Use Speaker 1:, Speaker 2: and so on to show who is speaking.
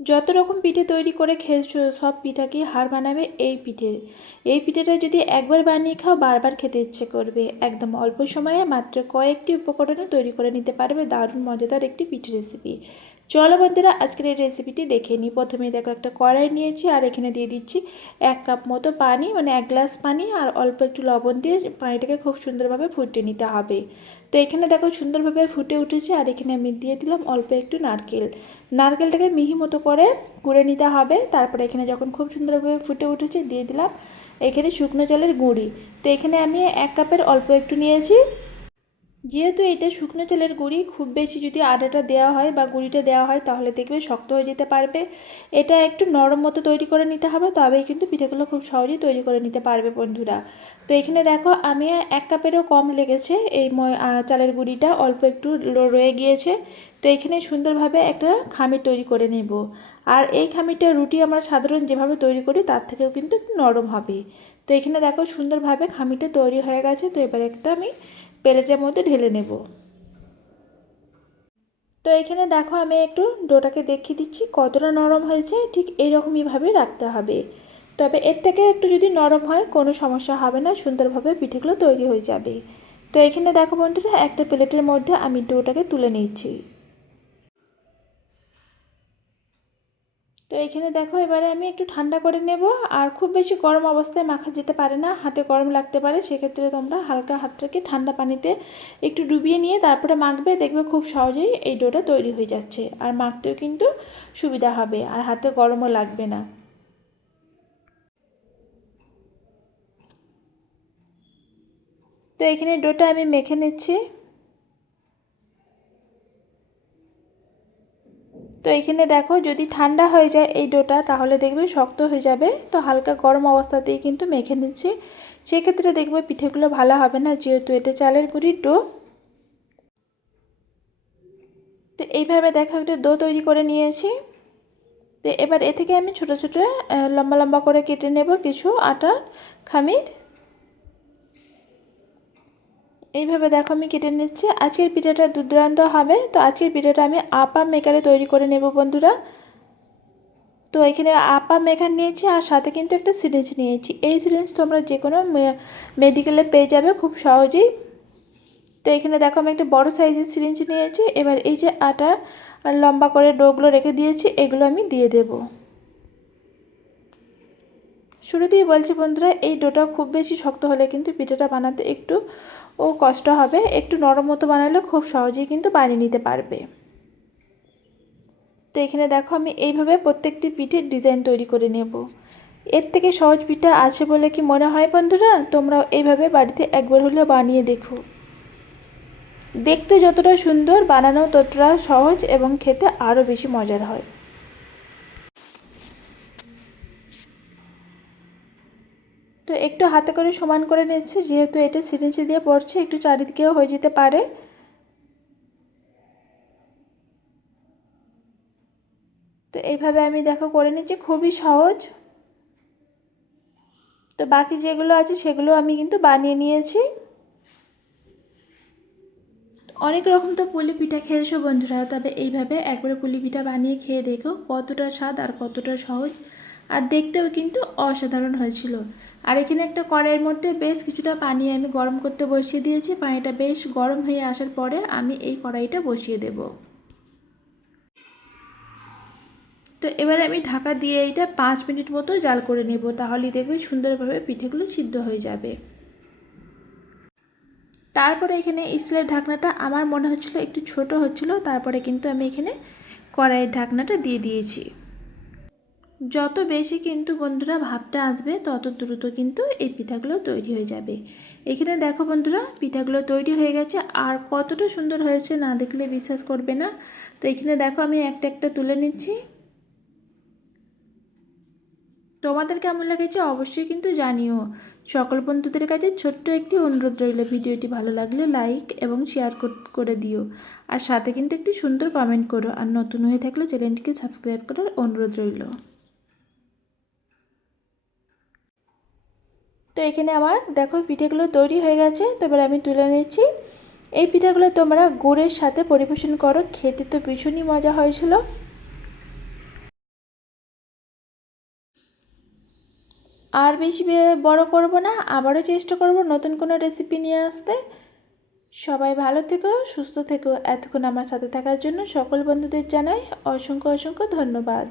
Speaker 1: যত রকম পিঠে তৈরি করে খেয়েছো সব পিঠাকেই হার বানাবে এই পিঠের। এই পিঠেটা যদি একবার বানিয়ে খাও, বারবার খেতে ইচ্ছে করবে। একদম অল্প সময়ে মাত্র কয়েকটি উপকরণে তৈরি করে নিতে পারবে দারুণ মজাদার একটি পিঠে রেসিপি চলো বন্ধুরা, আজকের এই রেসিপিটি দেখে নিই। প্রথমে দেখো, একটা কড়াই নিয়েছি, আর এখানে দিয়ে দিচ্ছি এক কাপ মতো পানি মানে এক গ্লাস পানি, আর অল্প একটু লবণ দিয়ে পানিটাকে খুব সুন্দরভাবে ফুটিয়ে নিতে হবে। তো এখানে দেখো সুন্দরভাবে ফুটে উঠেছে আর এখানে আমি দিয়ে দিলাম অল্প একটু নারকেল। নারকেলটাকে মিহি মতো করে কুড়ে নিতে হবে। তারপরে এখানে যখন খুব সুন্দরভাবে ফুটে উঠেছে দিয়ে দিলাম এখানে শুকনো জলের গুঁড়ি। তো এখানে আমি এক কাপের অল্প একটু নিয়েছি। যেহেতু এটা শুকনো চালের গুঁড়ি, খুব বেশি যদি আটাটা দেওয়া হয় বা গুঁড়িটা দেওয়া হয় তাহলে দেখবে শক্ত হয়ে যেতে পারবে। এটা একটু নরম মতো তৈরি করে নিতে হবে, তবেই কিন্তু পিঠেগুলো খুব সহজেই তৈরি করে নিতে পারবে বন্ধুরা। তো এখানে দেখো, আমি এক কাপেরও কম লেগেছে এই চালের গুঁড়িটা, অল্প একটু রয়ে গিয়েছে। তো এখানে সুন্দরভাবে একটা খামির তৈরি করে নেব। আর এই খামিরটা রুটি আমরা সাধারণ যেভাবে তৈরি করি তার থেকেও কিন্তু একটু নরম হবে। তো এখানে দেখো, সুন্দরভাবে খামিটা তৈরি হয়ে গেছে। তো এবার একটা আমি প্লেটের মধ্যে ঢেলে নেব। তো এখানে দেখো আমি একটু ডোটাকে দেখিয়ে দিচ্ছি, কতটা নরম হয়েছে, ঠিক এইরকমইভাবে রাখতে হবে। তবে এর থেকে একটু যদি নরম হয়, কোনো সমস্যা হবে না, সুন্দরভাবে পিঠেগুলো তৈরি হয়ে যাবে। তো এখানে দেখো বন্ধুরা, একটা প্লেটের মধ্যে আমি ডোটাকে তুলে নিচ্ছি। তো এখানে দেখো এবারে আমি একটু ঠান্ডা করে নেব আর খুব বেশি গরম অবস্থায় মাখা যেতে পারে না, হাতে গরম লাগতে পারে, সেক্ষেত্রে তোমরা হালকা হাতটাকে ঠান্ডা পানিতে একটু ডুবিয়ে নিয়ে তারপরে মাখবে, দেখবে খুব সহজেই এই ডোটা তৈরি হয়ে যাচ্ছে আর মাখতেও কিন্তু সুবিধা হবে আর হাতে গরমও লাগবে না। তো এখানে ডোটা আমি মেখে নিচ্ছি। তো এখানে দেখো যদি ঠান্ডা হয়ে যায় এই ডোটা, তাহলে দেখবে শক্ত হয়ে যাবে। তো হালকা গরম অবস্থাতেই কিন্তু মেখে নিচ্ছি। সেক্ষেত্রে দেখবে পিঠেগুলো ভালো হবে না, যেহেতু এটা চালের গুঁড়ির ডো। তো এইভাবে দেখো একটা ডো তৈরি করে নিয়েছি। তো এবার এ থেকে আমি ছোট ছোট লম্বা লম্বা করে কেটে নেব কিছু আটার খামির। এইভাবে দেখো আমি কেটে নিচ্ছি। আজকের পিঠাটা দুর্দান্ত হবে। তো আজকের পিঠাটা আমি আপা মেকারে তৈরি করে নেব বন্ধুরা। তো এখানে আপা মেকার নিয়েছি আর সাথে কিন্তু একটা সিরিঞ্জ নিয়েছি। এই সিরিঞ্জ তোমরা যে কোনো মেডিকেলে পেয়ে যাবে খুব সহজেই। তো এখানে দেখো আমি একটা বড় সাইজের সিরিঞ্জ নিয়েছি। এবার এই যে আটা লম্বা করে ডোগুলো রেখে দিয়েছি, এগুলো আমি দিয়ে দেব। শুরুতেই বলছি, বন্ধুরা, এই ডোটা খুব বেশি শক্ত হলে কিন্তু পিঠাটা বানাতে একটু, ও কষ্ট হবে। একটু নরম মতো বানালে খুব সহজেই কিন্তু বানিয়ে নিতে পারবে। তো এখানে দেখো, আমি এইভাবে প্রত্যেকটি পিঠের ডিজাইন তৈরি করে নেব। এর থেকে সহজ পিঠা আছে বলে কি মনে হয়, বন্ধুরা? তোমরা এইভাবে বাড়িতে একবার হলেও বানিয়ে দেখো। দেখতে যতটা সুন্দর, বানানো ততটা সহজ এবং খেতে আরও বেশি মজার হয়। তো একটু হাতে করে সমান করে নিচ্ছে, যেহেতু এটা সিরিঞ্জে দিয়ে পড়ছে, একটু চারিদিকেও হয়ে যেতে পারে। তো এইভাবে আমি দেখো করে নিচ্ছি, খুবই সহজ। তো বাকি যেগুলো আছে সেগুলো আমি কিন্তু বানিয়ে নিয়েছি। অনেক রকম তো পুলি পিঠা খেয়েছো বন্ধুরা, তবে এইভাবে একবারে পুলি পিঠা বানিয়ে খেয়ে দেখো কতটা স্বাদ আর কতটা সহজ। আর দেখতেও কিন্তু অসাধারণ হয়েছিল। আর এখানে একটা কড়াইয়ের মধ্যে বেশ কিছুটা পানি আমি গরম করতে বসিয়ে দিয়েছি। পানিটা বেশ গরম হয়ে আসার পরে আমি এই কড়াইটা বসিয়ে দেব। তো এবারে আমি ঢাকা দিয়ে এইটা পাঁচ মিনিট মতো জাল করে নেব। তাহলেই দেখবে সুন্দরভাবে পিঠেগুলো সিদ্ধ হয়ে যাবে। তারপরে এখানে স্টিলের ঢাকনাটা আমার মনে হচ্ছিল একটু ছোট হচ্ছিল। তারপরে কিন্তু আমি এখানে কড়াইয়ের ঢাকনাটা দিয়ে দিয়েছি। যত বেশি কিন্তু বন্ধুরা ভাবটা আসবে, তত দ্রুত কিন্তু এই পিঠাগুলো তৈরি হয়ে যাবে। এখানে দেখো বন্ধুরা, পিঠাগুলো তৈরি হয়ে গেছে। আর কতটা সুন্দর হয়েছে না দেখলে বিশ্বাস করবে না। তো এখানে দেখো আমি একটা একটা তুলে নিচ্ছি। তোমাদের কেমন লেগেছে অবশ্যই কিন্তু জানিও। সকল বন্ধুদের কাছে ছোট্ট একটি অনুরোধ রইল, ভিডিওটি ভালো লাগলে লাইক এবং শেয়ার করে দিও। আর সাথে কিন্তু একটি সুন্দর কমেন্ট করো। আর নতুন হয়ে থাকলে চ্যানেলটিকে সাবস্ক্রাইব করার অনুরোধ রইল। তো এখানে আমার, দেখো পিঠেগুলো তৈরি হয়ে গেছে, তো এবার আমি তুলে নিচ্ছি। এই পিঠাগুলো তোমরা গুড়ের সাথে পরিবেশন করো, খেতে তো ভীষণই মজা হয়েছিল। আর বেশি বড় করব না, আবারও চেষ্টা করব নতুন কোনো রেসিপি নিয়ে আসতে। সবাই ভালো থেকো, সুস্থ থেকো। এতক্ষণ আমার সাথে থাকার জন্য সকল বন্ধুদের জানাই অসংখ্য অসংখ্য ধন্যবাদ।